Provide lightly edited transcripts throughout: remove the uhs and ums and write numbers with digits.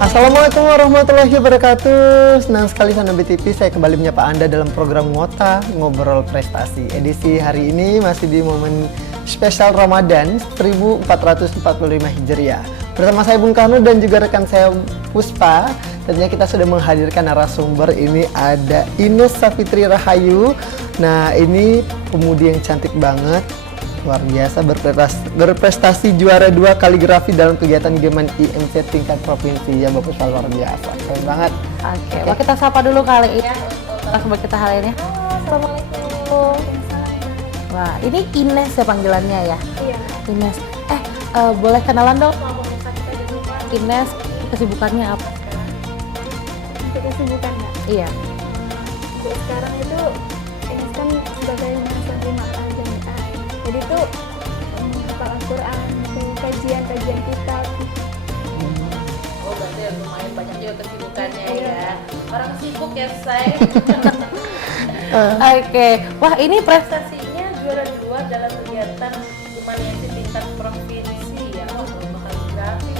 Assalamualaikum warahmatullahi wabarakatuh. Senang sekali Sound BTV, saya kembali menyapa Anda dalam program Ngota Ngobrol Prestasi. Edisi hari ini masih di momen spesial Ramadan 1445 Hijriah. Bersama saya Bung Karno dan juga rekan saya Puspa. Tentunya kita sudah menghadirkan narasumber. Ini ada Ines Safitri Rahayu. Nah, ini pemudi yang cantik banget. Luar biasa, berprestasi juara 2 kaligrafi dalam kegiatan Geman IMC tingkat provinsi. Ya Bapak, luar biasa, keren banget. Oke, Wah, kita sapa dulu kali ya untuk kita hari ini. Assalamualaikum. Wah, ini Ines ya panggilannya ya? Iya. Ines. Boleh kenalan dong? Ines, kesibukannya apa? Untuk kesibukan nggak? Iya. Untuk sekarang itu ini kan sebagai mahasiswa Jamiah. Jadi tuh hafal Al-Quran, kajian kitab. Oh, berarti lumayan banyak juga kesibukannya ya. Orang sibuk ya, saya. Oke. Wah, ini prestasinya juara 2 dalam kegiatan Humaniasi tingkat provinsi ya. Oh, lomba kaligrafi.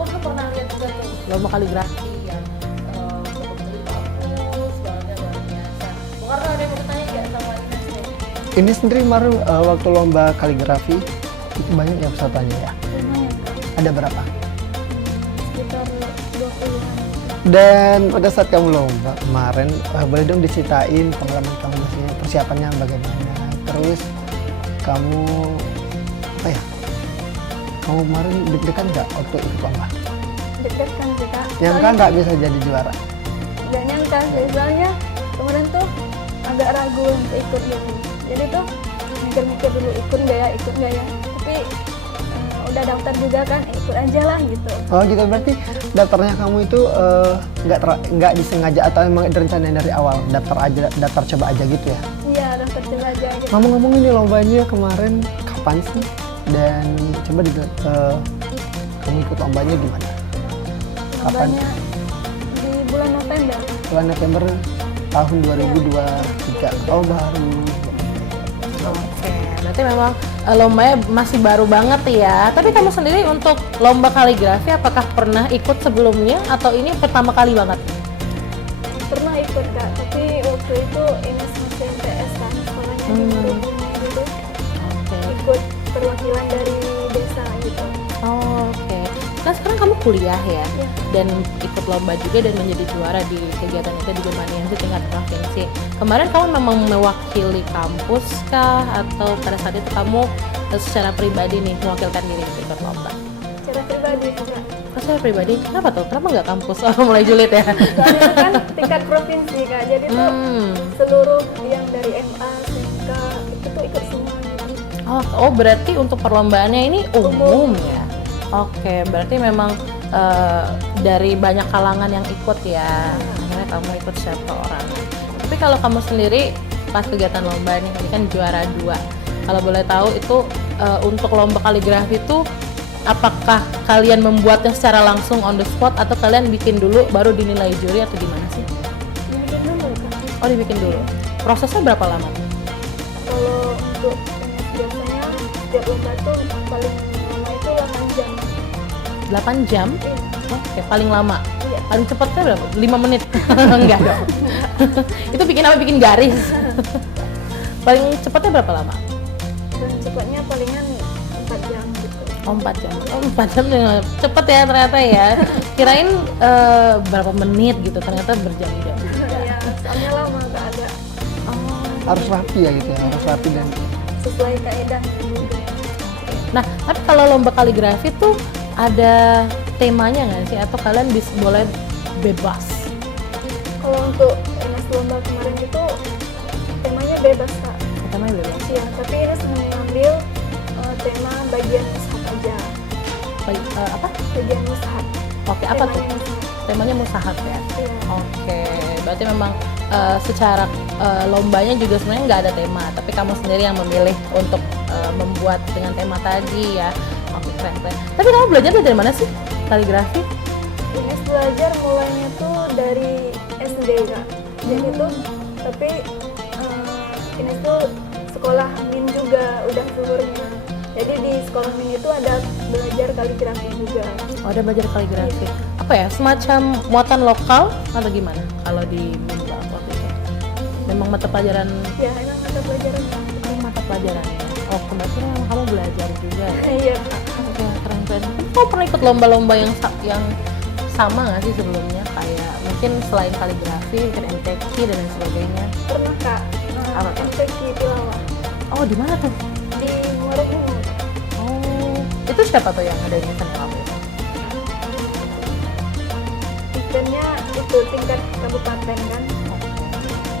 Aku pernah lihat juga tuh lomba kaligrafi yang berbeda bagus, banget luar biasa. Karena ada yang mau bertanya nggak sama Ines nih? Ini sendiri baru waktu lomba kaligrafi itu banyak ya pesertanya ya? Lumayan kan? Ada berapa? Sekitar 20-an. Dan pada saat kamu lomba kemarin, boleh dong diceritain pengalaman kamu, maksudnya persiapannya bagaimana? Terus kamu apa ya? Kamu kemarin deg-degan nggak waktu ikut lomba? Deg-degan sih Kak. Nyangka nggak bisa jadi juara? Gak nyangka sih, soalnya kemarin tuh agak ragu untuk ikut gitu. Jadi tuh mikir-mikir dulu ikut nggak ya. Tapi udah daftar juga kan, ikut aja lah gitu. Oh gitu, berarti daftarnya kamu itu nggak disengaja atau memang direncanain dari awal? Daftar coba aja gitu ya? Iya, daftar coba aja gitu. Ngomong-ngomong, ini lombanya kemarin kapan sih? Dan coba kamu ikut lombanya gimana? Kapan? Lombanya di bulan November. Bulan November tahun 2023. Oh, baru. Oke, berarti memang lombanya masih baru banget ya. Tapi kamu sendiri untuk lomba kaligrafi apakah pernah ikut sebelumnya atau ini pertama kali banget? Pernah ikut Kak, tapi waktu itu Ines masih MTS kan, sekolahnya di Marubungnya gitu. Oke. Ikut perwakilan dari desa gitu. Oh, oke. Nah sekarang kamu kuliah ya, Iya. dan ikut lomba juga dan menjadi juara di kegiatan itu di Humaniasi tingkat provinsi. Kemarin kamu memang mewakili kampus kah atau pada saat itu kamu secara pribadi nih mewakilkan diri untuk ikut lomba? Secara pribadi juga. Oh, secara pribadi, kenapa tuh? Kenapa nggak kampus? Oh, mulai julid ya? Soalnya itu kan tingkat provinsi Kak, jadi tuh seluruh yang dari MA, SMK itu tuh ikut semua gitu. Oh, berarti untuk perlombaannya ini umum ya? Oke, berarti memang dari banyak kalangan yang ikut ya. Akhirnya kamu ikut secara perorangan. Tapi kalau kamu sendiri pas kegiatan lomba nih, ini kan juara 2. Kalau boleh tahu itu untuk lomba kaligrafi itu apakah kalian membuatnya secara langsung on the spot atau kalian bikin dulu baru dinilai juri atau gimana sih? Dibikin dulu Kak. Oh, dibikin dulu. Prosesnya berapa lama? Kalau untuk Ines biasanya setiap lomba tuh paling lama itu 8 jam. 8 jam? Iya. Oke, paling lama. Iya. Paling cepatnya berapa? 5 menit? Enggak dong. Itu bikin apa? Bikin garis. Paling cepatnya berapa lama? Dan cepatnya palingan 4 jam gitu. Oh, 4 jam. Oh, 4 jam cepet ya ternyata ya. Kirain berapa menit gitu, ternyata berjam-jam. Iya, soalnya lama Kak, agak Harus rapi ya gitu ya, harus rapi dan sesuai kaedah juga. Nah, tapi kalau lomba kaligrafi tuh ada temanya nggak sih? Atau kalian boleh bebas? Kalau untuk Ines lomba kemarin itu temanya bebas Kak. Temanya bebas? Iya, tapi Ines mengambil tema bagian mushaf aja. Apa? Bagian mushaf. Oke, apa tuh? Temanya mushaf. Temanya musahat ya? Iya. Oke, berarti memang secara lombanya juga sebenarnya nggak ada tema, tapi kamu sendiri yang memilih untuk membuat dengan tema tadi ya. Oke, keren. Tapi kamu belajar dari mana sih kaligrafi? Ines belajar mulainya tuh dari SD Kak. Jadi tuh, tapi Ines tuh sekolah MIN juga udah zuhurnya. Jadi di sekolah MIN itu ada belajar kaligrafi juga. Oh, ada belajar kaligrafi. apa ya, semacam muatan lokal atau gimana kalau di bimbel waktu itu? Memang mata pelajaran, Ya emang mata pelajaran. mata pelajarannya. Oh, kebetulan memang kamu belajar juga ya? Iya Kak. Oke, keren-keren. Kamu pernah ikut lomba-lomba yang sama nggak sih sebelumnya? Kayak mungkin selain kaligrafi, mungkin MTQ dan lain sebagainya. Pernah Kak. Apa tuh? MTQ tilawah Oh, di mana tuh? di Muara Gunung. Oh, itu siapa tuh yang ada di event kamu itu? Eventnya itu tingkat kabupaten kan.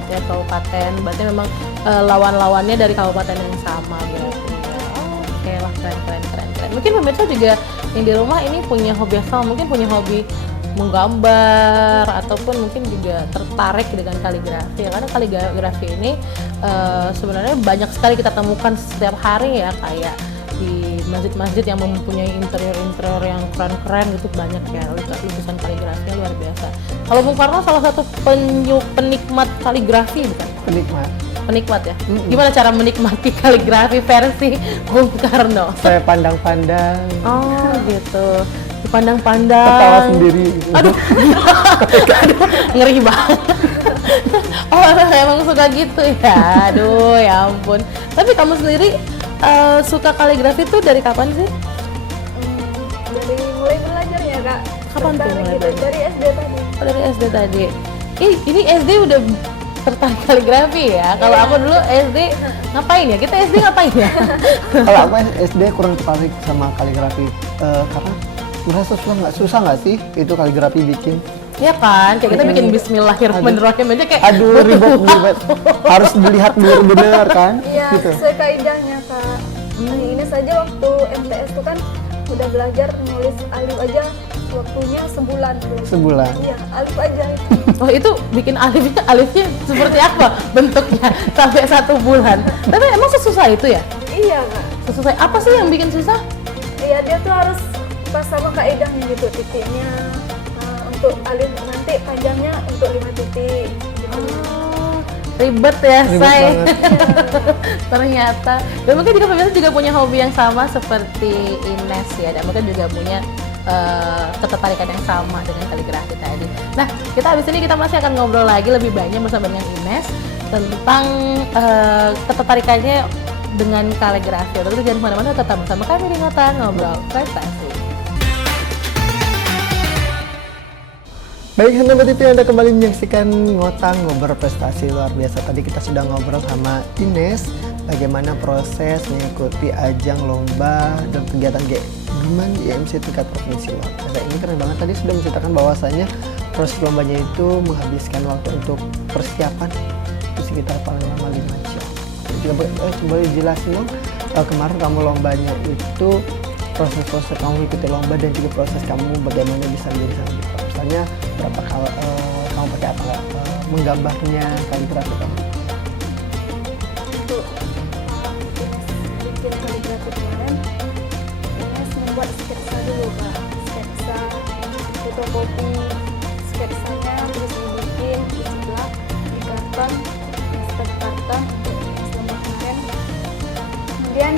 Ya, kabupaten, berarti memang lawan-lawannya dari kabupaten yang sama berarti ya. Oh, oke lah, keren. Mungkin pemirsa juga yang di rumah ini punya hobi yang sama, mungkin punya hobi menggambar ataupun mungkin juga tertarik dengan kaligrafi ya. Karena kaligrafi ini sebenarnya banyak sekali kita temukan setiap hari ya, kayak di masjid-masjid yang mempunyai interior yang keren-keren gitu, banyak ya lukisan kaligrafinya luar biasa. Kalau Bung Karno salah satu penikmat kaligrafi bukan? Penikmat ya? Gimana cara menikmati kaligrafi versi Bung Karno? Saya pandang-pandang, Oh gitu, dipandang-pandang. ketawa sendiri. Aduh, ngeri banget. Oh, emang suka gitu ya? Aduh, ya ampun. Tapi kamu sendiri suka kaligrafi tuh dari kapan sih? Dari mulai belajarnya Kak. Kapan tuh Tertarik mulai gitu, belajar? dari SD tadi. Oh, dari SD tadi. Ini SD udah tertarik kaligrafi ya? Kalau aku dulu SD ngapain ya? Kita SD ngapain ya? Kalau aku SD kurang tertarik sama kaligrafi karena merasa susah nggak sih itu kaligrafi bikin. Ya kan, kayak kita bikin Bismillahirrahmanirrahim aja kayak Aduh, ribet. Harus dilihat benar-benar kan? Iya, Gitu. sesuai kaidahnya Kak. Ini saja waktu MTS tuh kan udah belajar nulis alif aja, waktunya sebulan tuh. Sebulan. Iya, alif aja itu. Oh, itu bikin alifnya seperti apa bentuknya sampai 1 bulan. Tapi emang sesusah itu ya? Iya Kak. Sesusah apa sih yang bikin susah? Iya, dia tuh harus pas sama kaidahnya gitu, titiknya untuk alif, nanti panjangnya untuk 5 titik gitu. Oh, ribet ya, Ribet say. banget. Ternyata. Dan mungkin juga pemirsa juga punya hobi yang sama seperti Ines ya, dan mungkin juga punya ketertarikan yang sama dengan kaligrafi tadi. Nah, kita habis ini kita masih akan ngobrol lagi lebih banyak bersama dengan Ines tentang ketertarikannya dengan kaligrafi. Lalu jangan kemana-mana, tetap bersama kami di Ngota Ngobrol Prestasi. Baik, Handover TV, Anda kembali menyaksikan Ngota Ngobrol Prestasi luar biasa. Tadi kita sudah ngobrol sama Ines bagaimana proses mengikuti ajang lomba dan kegiatan Gabungan IMC tingkat provinsi luar biasa. Ini keren banget, tadi sudah menceritakan bahwasannya proses lombanya itu menghabiskan waktu untuk persiapan itu sekitar paling lama 5 jam. Coba dijelasin dong, kemarin kamu lombanya itu proses-proses kamu ikuti lomba dan juga proses kamu bagaimana bisa menjadi sarjana. Misalnya berapa kali kamu pakai apa menggambarnya, kaligrafi kamu. Untuk bikin kaligrafi kemarin, Ines membuat sketsa dulu Kak. Sketsa, fotokopi sketsanya, terus dibikin, dicetak di karton, stek karton untuk lomba kemarin. Kemudian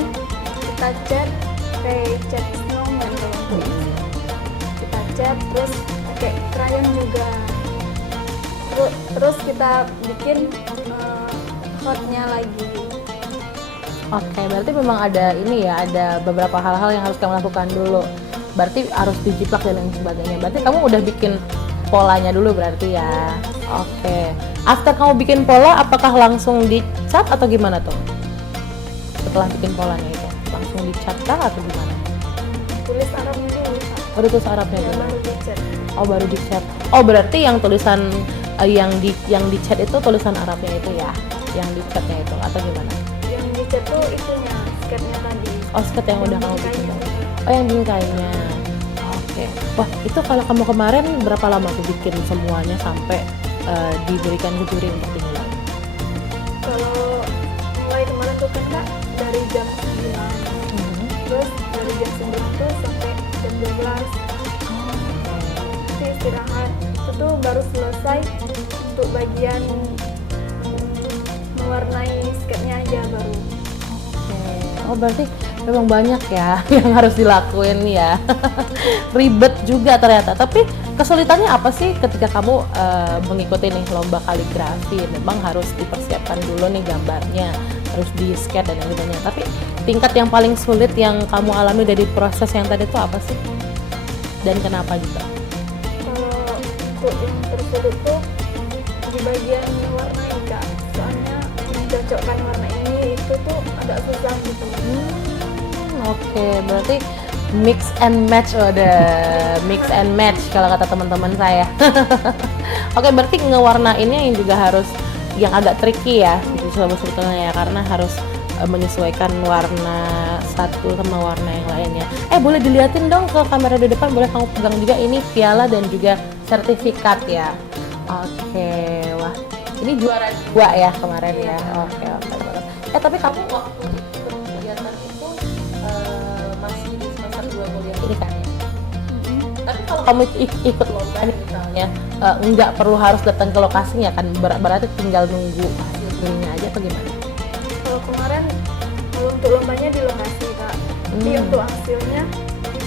kita cat pakai cat snowman kalau untuk ini. Kita cat terus pakai krayon juga. Terus kita bikin hotnya lagi. Oke, berarti memang ada ini ya, ada beberapa hal-hal yang harus kamu lakukan dulu. Berarti harus dijiplak dan lain sebagainya. Berarti kamu udah bikin polanya dulu berarti ya. Oke. After kamu bikin pola, apakah langsung dicat atau gimana tuh? Setelah bikin polanya itu, langsung dicat kah atau gimana? Tulis Arabnya dulu Kak. Oh, tulis Arabnya Yang dulu. baru dicat. Oh, baru dicat. Oh, berarti yang tulisan yang dicat itu tulisan Arabnya itu ya, yang dicatnya itu atau gimana? Yang dicat tuh itunya, sketnya tadi. Oh, sket yang udah kamu bikin. bingkainya. Oh, yang bingkainya. Oke. Wah, itu kalau kamu kemarin berapa lama tuh bikin semuanya sampai diberikan ke juri untuk dinilai? Kalau mulai kemarin tuh kan Kak, dari jam 9. Terus dari jam 9 tuh sampai jam 12. Nanti istirahat. Itu tuh baru selesai untuk bagian mewarnai sketnya aja baru. Oke. Oh, berarti memang banyak ya yang harus dilakuin ya. Ribet juga ternyata. Tapi Kesulitannya apa sih ketika kamu mengikuti nih lomba kaligrafi? Memang harus dipersiapkan dulu nih gambarnya, harus di sketch dan lain-lainnya. Tapi tingkat yang paling sulit yang kamu alami dari proses yang tadi itu apa sih? Dan kenapa juga? Kalau untuk yang tersulit tuh di bagian warna ini Kak, soalnya mencocokkan warna ini itu tuh agak susah gitu. Oke, berarti mix and match, mix and match kalau kata teman-teman saya. Oke, berarti ngewarnainnya yang juga harus yang agak tricky ya, gitu sebetulnya ya, karena harus menyesuaikan warna satu sama warna yang lainnya. Boleh dilihatin dong ke kamera di depan, boleh kamu pegang juga ini piala dan juga sertifikat ya. Oke, wah ini juara 2 ya kemarin ya. Oke banget. Tapi kamu waktu ikut kegiatan itu masih di semester 2 kuliah ini kan ya? Tapi kalau kamu ikut lomba nih misalnya, nggak perlu harus datang ke lokasinya kan? Berarti tinggal nunggu hasil jurinya aja atau gimana? Kalau kemarin, kalau untuk lombanya di lokasi Kak, tapi untuk hasilnya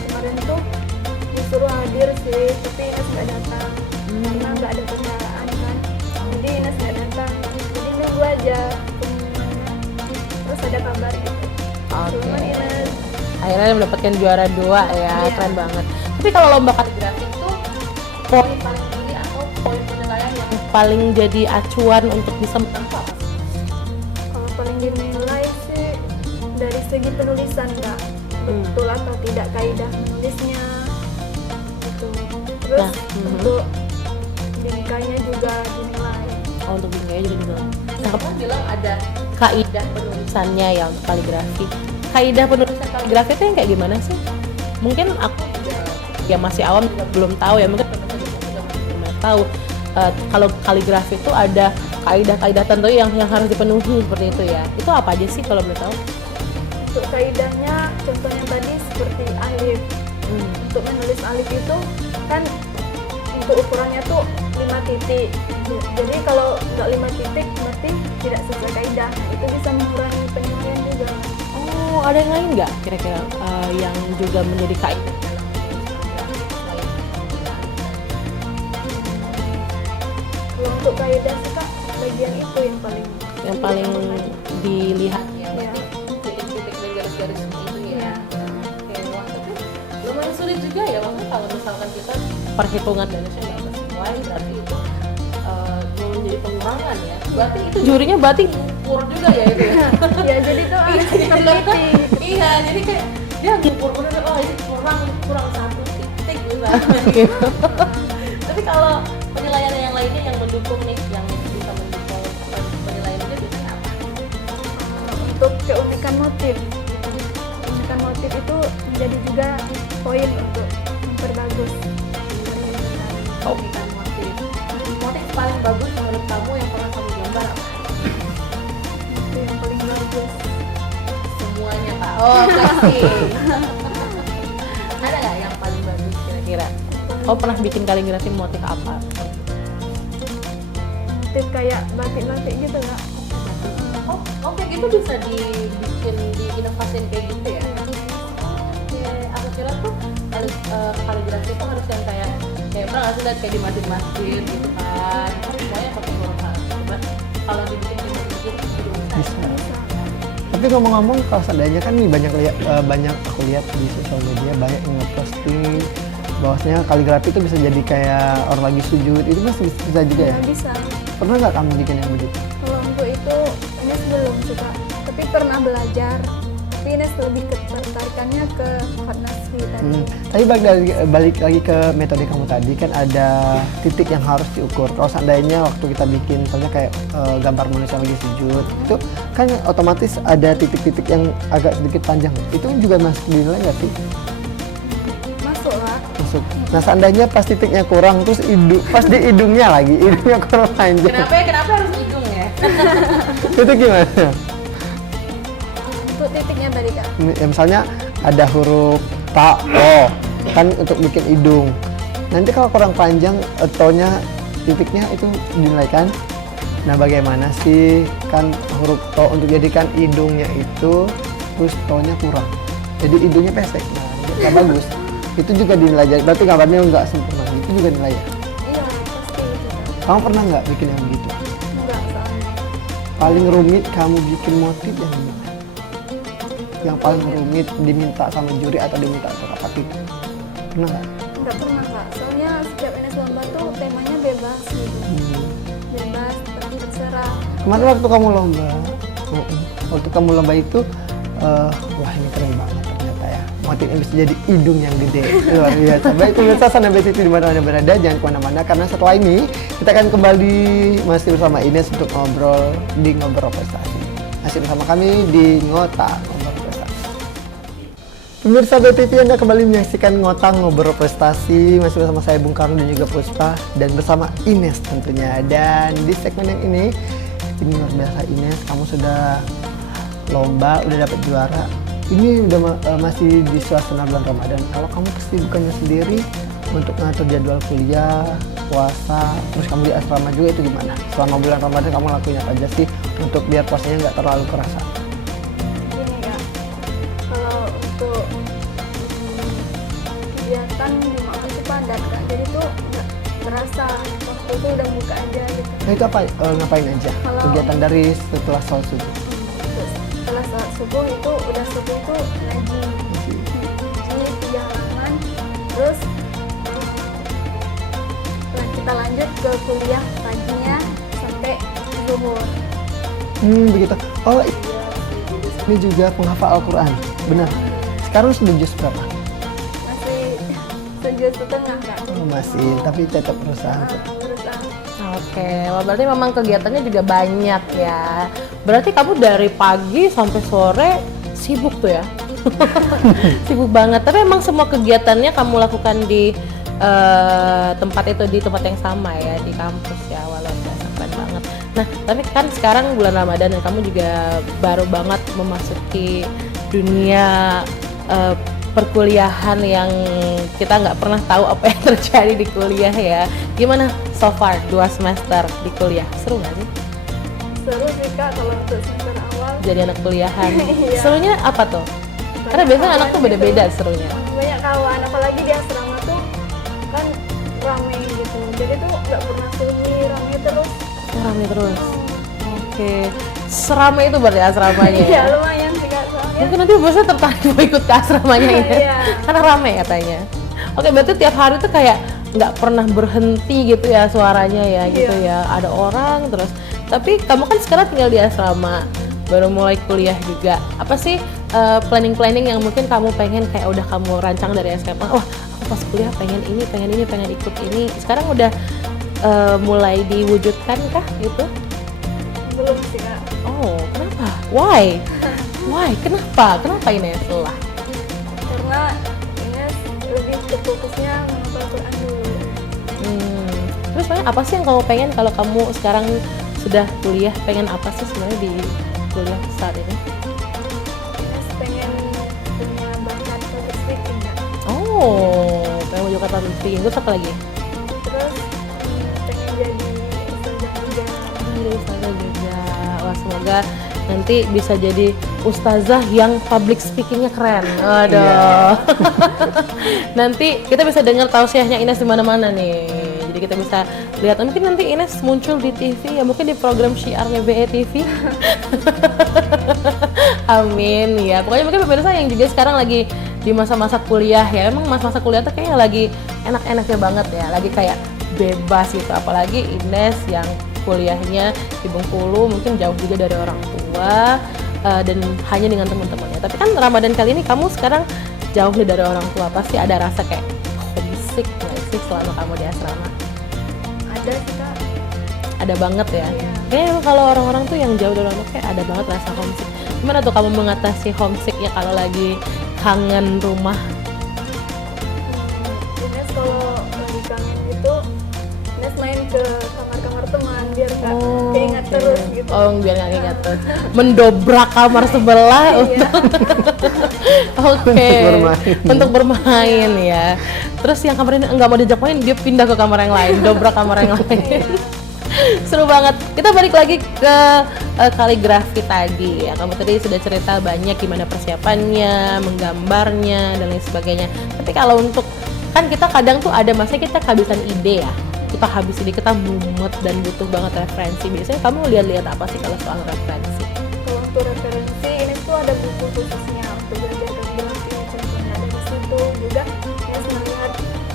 kemarin tuh disuruh hadir sih, tapi Ines nggak datang karena nggak ada kendaraan kan, jadi Ines nggak datang, jadi nunggu aja pengumumannya, terus ada kabar gitu. Cuman Ines Akhirnya mendapatkan juara 2 ya, keren banget. Tapi kalau lomba kaligrafi itu poin paling tinggi atau poin penilaian yang paling jadi acuan untuk bisa menang apa? kalau paling dinilai sih dari segi penulisan Kak, betul atau tidak kaidah menulisnya gitu. Terus untuk bingkainya juga dinilai. Untuk bingkainya juga dinilai. Nah, kamu bilang ada kaidah penulisannya ya untuk kaligrafi. Kaidah penulisan kaligrafi itu yang kayak gimana sih? Mungkin aku juga ya masih awam, juga belum tahu ya, mungkin teman-teman juga belum tahu. Kalau kaligrafi itu ada kaidah-kaidah tertentu yang harus dipenuhi seperti itu ya. Itu apa aja sih kalau boleh tahu? Untuk kaidahnya, contohnya tadi seperti alif. Untuk menulis alif itu kan untuk ukurannya tuh 5 titik. Jadi kalau nggak 5 titik berarti tidak sesuai kaidah. Itu bisa mengurangi penilaian juga. Oh, ada yang lain nggak kira-kira yang juga menjadi kaidah? Kalau untuk kaidah sih Kak, bagian itu yang paling dilihat ya. ya. Titik-titik dan garis-garis itu ya. Oke, wah, tapi lumayan sulit juga ya, makanya kalau misalkan kita perhitungan garisnya nggak sesuai, berarti itu menjadi pengurangan ya. Berarti itu jurinya berarti ngukur juga ya itu ya. Ya jadi tuh harus teliti. Iya, jadi kayak dia ngukur bener, oh ini kurang 1 titik misalnya gitu. Tapi kalau penilaian yang lainnya yang mendukung nih, yang bisa mendukung penilaian itu biasanya apa? Untuk keunikan motif. Keunikan motif itu menjadi juga poin untuk memperbagus. Keunikan motif. Motif paling bagus menurut kamu yang pernah kamu gambar apa? Itu yang paling bagus. Semuanya Pak. Oh, kasih. Ada nggak yang paling bagus kira-kira? Kau pernah bikin kaligrafi motif apa? Motif kayak batik-batik gitu Kak. Oh, kayak gitu bisa dibikin, diinovasiin kayak gitu ya? Oke, aku kira tuh kaligrafi itu harus yang kayak pernah nggak sih lihat kayak di masjid-masjid gitu kan? Semuanya pakai huruf halus. Coba kalau dibikin di masjid juga bisa. Tapi ngomong-ngomong, kalau seandainya kan nih banyak aku lihat di sosial media banyak yang ngeposting bahwasanya kaligrafi itu bisa jadi kayak orang lagi sujud, itu masih bisa juga ya? Ya bisa. Pernah nggak kamu bikin yang begitu? Kalau untuk itu Ines belum suka, tapi pernah belajar. Tapi Ines lebih tertarikannya ke Harnaswi tadi. Tapi balik lagi ke metode kamu tadi, kan ada titik yang harus diukur. Kalau seandainya waktu kita bikin misalnya kayak gambar manusia lagi sujud, itu kan otomatis ada titik-titik yang agak sedikit panjang. Itu juga masuk dinilai nggak sih? Masuk lah. Masuk. Nah seandainya pas titiknya kurang, terus pas di hidungnya lagi, hidungnya kurang panjang. Kenapa harus hidung ya? Itu gimana? Untuk titiknya tadi Kak. Ya, misalnya ada huruf ta, o, kan untuk bikin hidung. Nanti kalau kurang panjang, to-nya, titiknya itu dinilai kan? Nah bagaimana sih kan huruf to untuk jadikan hidungnya itu, terus to-nya kurang. Jadi hidungnya pesek, nah nggak bagus. Itu juga dinilai, berarti gambarnya nggak sempurna. itu juga nilai ya? Iya pasti itu Kak. Kamu pernah nggak bikin yang begitu? Enggak soalnya. Paling rumit kamu bikin motif yang gimana? Yang paling rumit diminta sama juri atau diminta sama rapat itu? Pernah nggak? Enggak pernah Kak. Soalnya setiap Ines lomba tuh temanya bebas gitu. Bebas, terserah. Kemarin waktu kamu lomba, itu, wah ini keren banget ternyata ya. Motifnya bisa jadi hidung yang gede, luar biasa. Baik pemirsa Sana BTV di mana Anda berada, jangan kemana-mana karena setelah ini kita akan kembali masih bersama Ines untuk ngobrol di Ngobrol Prestasi. Masih bersama kami di Ngota Ngobrol Prestasi. Pemirsa BTV, Anda kembali menyaksikan Ngota Ngobrol Prestasi masih bersama saya Bung Karno dan juga Puspa dan bersama Ines tentunya. Dan di segmen yang ini luar biasa Ines, kamu sudah lomba, udah dapat juara. Ini udah masih di suasana bulan Ramadan. Kalau kamu kesibukannya sendiri untuk ngatur jadwal kuliah, puasa, terus kamu di asrama juga itu gimana? Selama bulan Ramadan kamu lakuin apa aja sih untuk biar puasanya nggak terlalu kerasa? Gini Kak, kalau untuk kegiatan di Malang itu padat Kak, jadi tuh nggak terasa waktu itu udah buka aja gitu. Nah itu apa, ngapain aja? Kalau- Kegiatan dari setelah sholat subuh? Terus setelah sholat subuh itu udah subuh itu ngaji 3 halaman, terus kita lanjut ke kuliah paginya sampai zuhur. Begitu. Oh ini juga penghafal Al-Quran, benar? Sekarang sudah juz berapa? Masih sejuz setengah Kak. Oh, masih, tapi tetap berusaha untuk Berusaha. Oke, wah, berarti memang kegiatannya juga banyak ya. Berarti kamu dari pagi sampai sore sibuk tuh ya? Sibuk banget. Tapi emang semua kegiatannya kamu lakukan di tempat itu, di tempat yang sama ya, di kampus ya, walau biasa keren banget. Nah, tapi kan sekarang bulan Ramadan dan kamu juga baru banget memasuki dunia perkuliahan yang kita nggak pernah tahu apa yang terjadi di kuliah ya. Gimana so far 2 semester di kuliah? Seru nggak sih? Seru sih Kak kalau untuk semester awal. Jadi anak kuliahan. Iya. Serunya apa tuh? Karena biasanya anak tuh beda-beda serunya. Banyak kawan, apalagi di asrama tuh kan rame gitu. Jadi tuh nggak pernah sunyi, rame terus. Rame terus. Oke. Seramai itu berarti asramanya ya? Iya lumayan sih Kak soalnya. Mungkin nanti bosnya tertarik mau ikut ke asramanya ya? Iya. Karena rame katanya. Oke, berarti tiap hari tuh kayak nggak pernah berhenti gitu ya suaranya ya, gitu ya. Ada orang terus. Tapi kamu kan sekarang tinggal di asrama, baru mulai kuliah juga. Apa sih planning-planning yang mungkin kamu pengen kayak udah kamu rancang dari SMA? Wah, aku pas kuliah pengen ini, pengen ikut ini. Sekarang udah mulai diwujudkan kah gitu? Belum sih Kak. Oh, kenapa? Why? Why? Kenapa? Kenapa Ines? Lah. Karena Ines lebih ke fokusnya menghafal Quran dulu. Terus sebenarnya apa sih yang kamu pengen kalau kamu sekarang sudah kuliah? Pengen apa sih sebenarnya di kuliah saat ini? Ines pengen punya bakat public speaking Kak. Oh, pengen menunjukkan public speaking. Terus apa lagi? Terus pengen jadi ustazah juga. Jadi ustazah juga. Wah, semoga nanti bisa jadi ustazah yang public speakingnya keren. Aduh. Nanti kita bisa dengar tausiahnya Ines di mana-mana nih. Jadi kita bisa lihat, mungkin nanti Ines muncul di TV ya, mungkin di program syiarnya BETV. Amin ya. Pokoknya mungkin pemirsa yang juga sekarang lagi di masa-masa kuliah ya, emang masa-masa kuliah tuh kayaknya lagi enak-enaknya banget ya, lagi kayak bebas gitu. Apalagi Ines yang kuliahnya di Bengkulu, mungkin jauh juga dari orang tua dan hanya dengan teman-temannya. Tapi kan Ramadan kali ini kamu sekarang jauh nih dari orang tua, pasti ada rasa kayak homesick nggak sih selama kamu di asrama? Ada sih Kak. Ada banget ya. Iya. Kayaknya emang kalau orang-orang tuh yang jauh dari orang tua kayak ada banget rasa homesick. Gimana tuh kamu mengatasi homesick ya kalau lagi kangen rumah? Ines kalau lagi kangen gitu, Ines main ke kamar-kamar teman biar nggak keinget oke. terus gitu. Oh, biar nggak ingat tuh. Mendobrak kamar sebelah Iya. Oke. Untuk bermain. Untuk bermain ya. Terus yang kamar ini nggak mau diajak main, dia pindah ke kamar yang lain, dobrak kamar yang lain. Seru banget. Kita balik lagi ke kaligrafi tadi ya. Kamu tadi sudah cerita banyak gimana persiapannya, menggambarnya dan lain sebagainya. Tapi kalau untuk kan kita kadang tuh ada masanya kita kehabisan ide ya, kita habis ide, kita mumet dan butuh banget referensi. Biasanya kamu lihat-lihat apa sih kalau soal referensi? Kalau untuk referensi ini tuh ada buku khususnya untuk belajar kaligrafi, contohnya dari situ juga. Ya melihat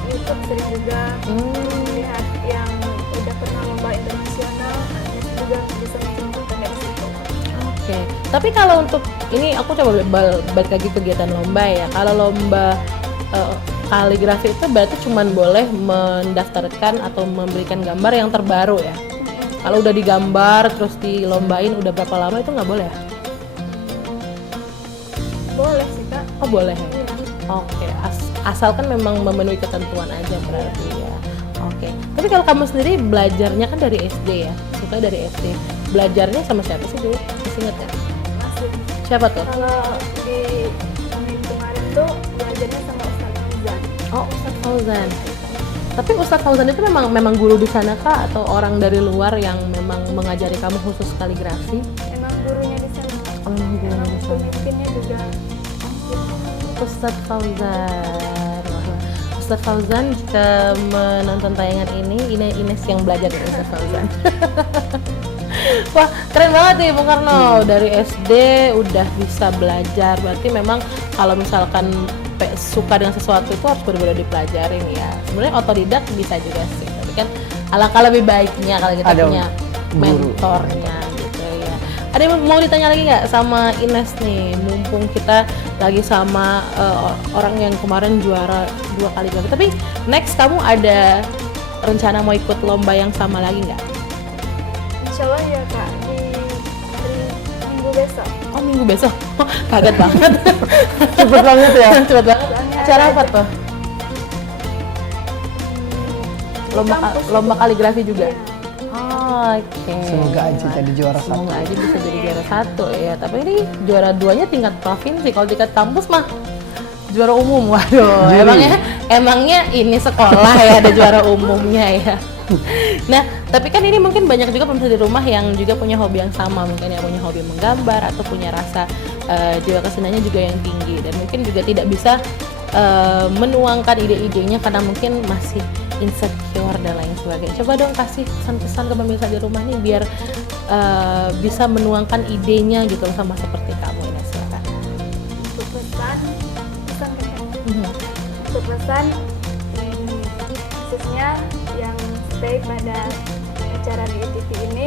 YouTube sering juga melihat yang udah pernah lomba internasional, ya juga bisa mencontohkan dari situ. Oke, tapi kalau untuk ini aku coba balik lagi kegiatan lomba ya. Kalau lomba kaligrafi itu berarti cuman boleh mendaftarkan atau memberikan gambar yang terbaru ya. Kalau udah digambar terus dilombain udah berapa lama itu nggak boleh ya? Boleh sih Kak. Oh boleh ya? Iya. Oke, asalkan memang memenuhi ketentuan aja berarti ya. Oke, tapi kalau kamu sendiri belajarnya kan dari SD ya, suka dari SD. Belajarnya sama siapa sih dulu? Masih inget ya? Masih. Siapa tuh? Kalau di tahun kemarin tuh belajarnya sama Ustaz Fauzan. Oh, Ustadz Fauzan. Tapi Ustadz Fauzan itu memang guru di sana kah atau orang dari luar yang memang mengajari kamu khusus kaligrafi? Emang gurunya di sana. Oh, memang gurunya Emang di sana. pemimpinnya juga. Ustadz Fauzan. Wah, Ustadz Fauzan jika menonton tayangan ini Ines yang belajar dari Ustadz Fauzan. Wah, keren banget nih Bung Karno. Dari SD udah bisa belajar. Berarti memang kalau misalkan suka dengan sesuatu itu harus benar-benar dipelajarin ya. Sebenarnya otodidak bisa juga sih. Tapi kan alangkah lebih baiknya kalau kita Ada punya guru. mentornya gitu ya. Ada yang mau ditanya lagi nggak sama Ines nih? Mumpung kita lagi sama orang yang kemarin juara 2 kali gagal. Tapi next kamu ada rencana mau ikut lomba yang sama lagi nggak? Insya Allah ya Kak, di hari Minggu besok. Oh minggu besok? Kaget banget. Cepet banget ya. Cepet banget. Soalnya Acara ada apa tuh? di Lomba kampus lomba juga. kaligrafi juga? Iya. Oke. Semoga Aji jadi juara satu. Semoga aja bisa jadi juara 1 ya. Tapi ini juara 2-nya tingkat provinsi. Kalau tingkat kampus mah juara umum. Waduh, Juri. emangnya ini sekolah ya ada juara umumnya ya. Nah, tapi kan ini mungkin banyak juga pemirsa di rumah yang juga punya hobi yang sama, mungkin yang punya hobi menggambar atau punya rasa jiwa keseniannya juga yang tinggi dan mungkin juga tidak bisa menuangkan ide-idenya karena mungkin masih insecure dan lain sebagainya. Coba dong kasih pesan-pesan ke pemirsa di rumah nih biar bisa menuangkan idenya gitu sama seperti kamu ini, silakan. Untuk pesan untuk pesan khususnya yang stay pada acara di ITV ini,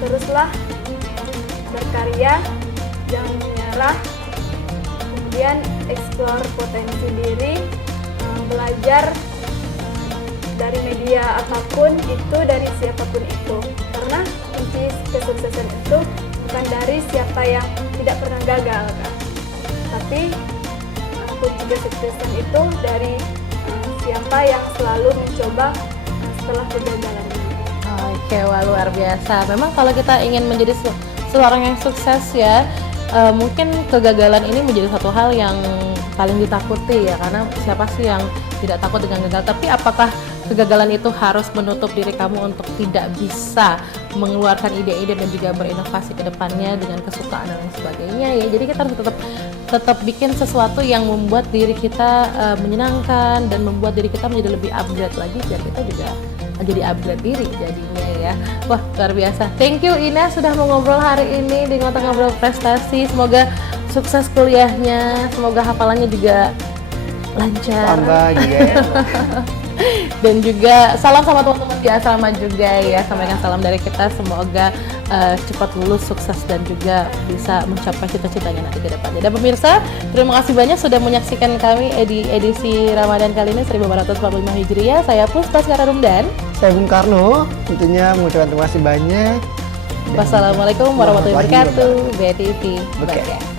teruslah berkarya, jangan menyerah, kemudian explore potensi diri, belajar dari media apapun itu, dari siapapun itu, karena kunci kesuksesan itu bukan dari siapa yang tidak pernah gagal kan, tapi kunci kesuksesan itu dari siapa yang selalu mencoba setelah kegagalan ini. Oke, wah luar biasa. Memang kalau kita ingin menjadi seorang yang sukses ya, mungkin kegagalan ini menjadi satu hal yang paling ditakuti ya, karena siapa sih yang tidak takut dengan gagal. Tapi apakah kegagalan itu harus menutup diri kamu untuk tidak bisa mengeluarkan ide-ide dan juga berinovasi ke depannya dengan kesukaan dan lain sebagainya ya. Jadi kita harus tetap bikin sesuatu yang membuat diri kita menyenangkan dan membuat diri kita menjadi lebih upgrade lagi biar kita juga jadi upgrade diri jadinya ya. Wah luar biasa. Thank you Ines sudah mau ngobrol hari ini di Ngobrol Prestasi. Semoga sukses kuliahnya, semoga hafalannya juga lancar. Tambah juga ya. Dan juga salam sama teman-teman di asrama juga ya, sampaikan salam dari kita, semoga cepat lulus, sukses dan juga bisa mencapai cita-citanya nanti ke depannya. Dan pemirsa, terima kasih banyak sudah menyaksikan kami di edisi Ramadan kali ini 1445 Hijriah. Saya Puspa Skararum dan Saya Bung Karno, tentunya mengucapkan terima kasih banyak. wassalamualaikum warahmatullahi wabarakatuh. BTV. Oke. Bye.